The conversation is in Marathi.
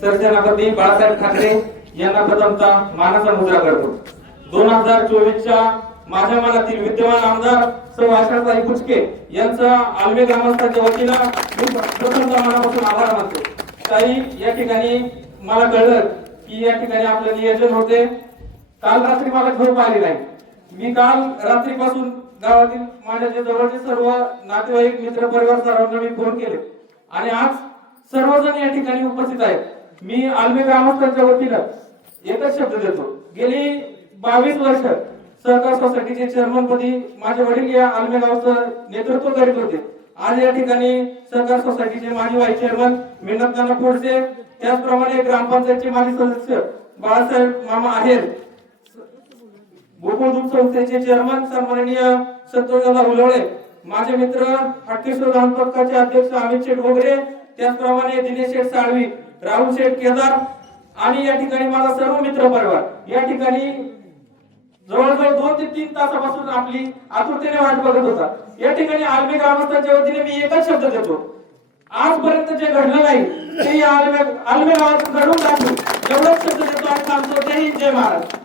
सरसेनापती बाळासाहेब ठाकरे यांना प्रथमता मानाचा मुद्रा करतो. दोन हजार चोवीसच्या माझ्या मनातील विद्यमान आमदार सौ आशाताई कुचके यांचा आलवे ग्रामस्थांच्या वतीनं मी प्रथमचा मनापासून आभार मानतो. ताई या ठिकाणी मला कळलं की या ठिकाणी आपलं नियोजन होते. काल रात्री मला झोप आली नाही. मी काल रात्रीपासून गावातील माझ्या जे जवळचे सर्व नातेवाईक मित्र परिवार सर्वांना मी फोन केले. आणि आज सर्वजण या ठिकाणी उपस्थित आहेत. मी आलमी ग्रामस्थांच्या वतीनं एकच शब्द देतो. गेली बावीस वर्ष सहकार सोसायटीचे चेअरमन पदी माझे वडील या आलमे गावचं नेतृत्व करीत होते. आज या ठिकाणी सहकार सोसायटीचे माजी व्हाईस चेअरमन मिन्नतनाना खोडसे त्याचप्रमाणे ग्रामपंचायतचे माजी सदस्य बाळासाहेब मामा आहेर गोकुळ दूध संस्थेचे चेअरमन सन्माननीय संतोषदादा उलवळे माझे मित्र हटकेश्वर ग्रामपंचायतचे अध्यक्ष अमित शेठ वगैरे त्याचप्रमाणे दिनेश शेठ साळवी राहुल शेठ केदार आणि या ठिकाणी माझा सर्व मित्र परिवार. या ठिकाणी जवळजवळ दोन ते तीन तासापासून आपली आतुरतेने वाट बघत होता. या ठिकाणी आर्मी ग्रामस्थांच्या वतीने मी एकच शब्द देतो. आजपर्यंत जे घडलं नाही ते या आलमे आलमे गावात घडून टाकू. एवढंच शब्द देतो आणि सांगतो जय हिंद जय महाराज.